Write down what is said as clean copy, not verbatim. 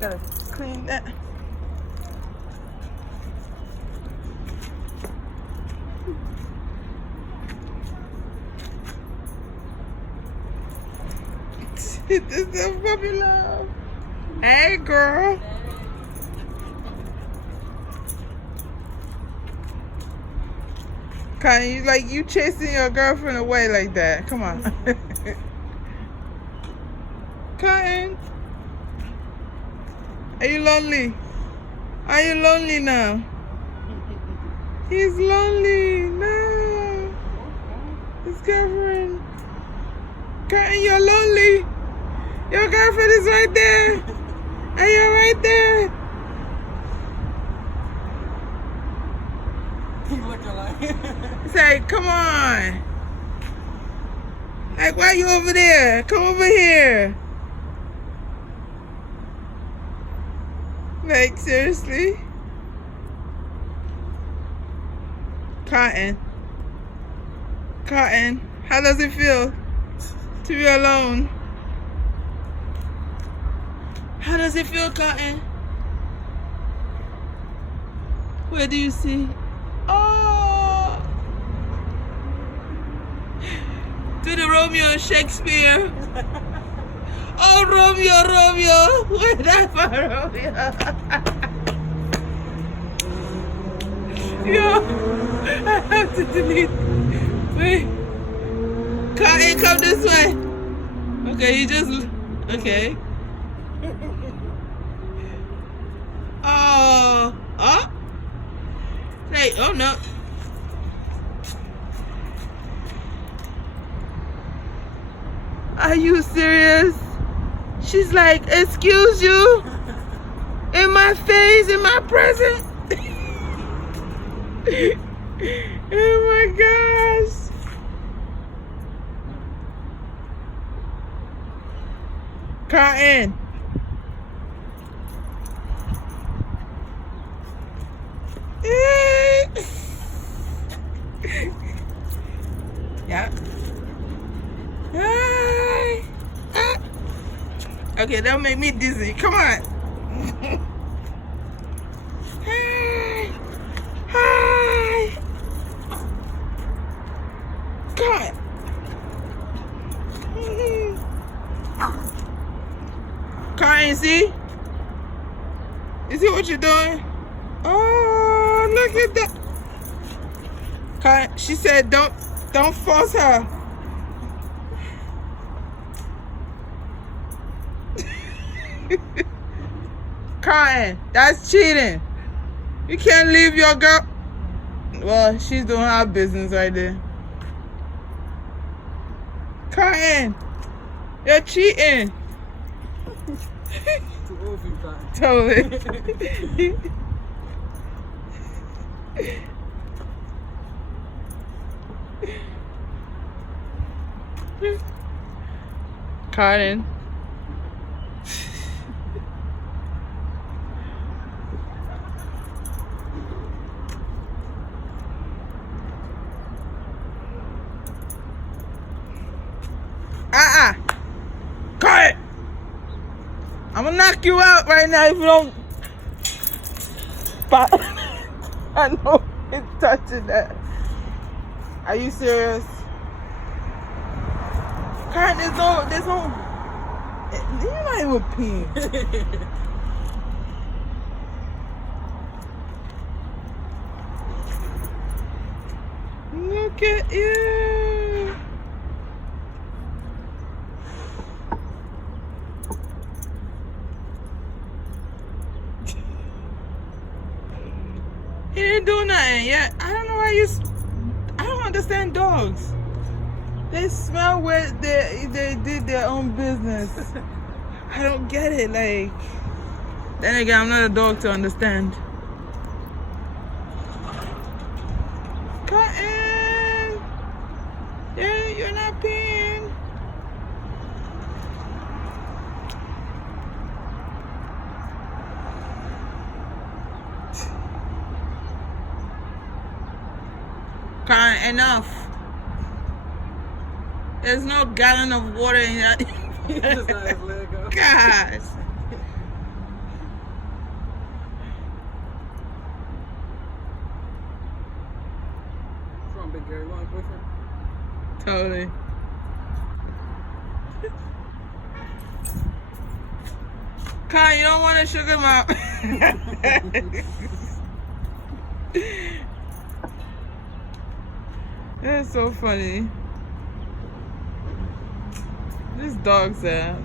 Gotta clean that. This is so puppy love. Hey, girl. Connie, you chasing your girlfriend away like that. Come on. Cotton. Are you lonely? Are you lonely now? He's lonely. No. His girlfriend. Cotton, you're lonely. Your girlfriend is right there. And you're right there. Say, come on. Like, why are you over there? Come over here. Like, seriously? Cotton. Cotton, how does it feel to be alone? How does it feel, Cotton? Where do you see? Oh! To the Romeo and Shakespeare. Oh, Romeo, Romeo. Where's that for Romeo? Yo, I have to delete. Wait. Cotton, come this way. Okay, he just. Okay. Oh. Oh. Hey, oh no. Are you serious? She's like, excuse you? In my face, in my presence? Oh my gosh. Cotton. Yeah. Hi. Okay, that'll make me dizzy. Come on. Hi. Hi. God. Cotton, see? You see what you're doing? Oh, look at that. Cotton, she said don't force her. Cotton, that's cheating. You can't leave your girl. Well, she's doing her business right there. Cotton, you're cheating. Too old for you, Cotton. Totally. Cotton. Cut it! I'm gonna knock you out right now if you don't. But I know it's touching that. Are you serious? Karen, there's no. You're not even peeing. Look at you. He didn't do nothing yet. I don't know why you. I don't understand dogs. They smell where they did their own business. I don't get it. Like, then again, I'm not a dog to understand. Cotton, yeah, you're not peeing. Karen, enough. There's no gallon of water in that. Just let his leg go. Gosh. What's wrong, Big Gary? Want a boyfriend? Totally. Karen, you don't want a sugar mom. That's so funny. These dogs are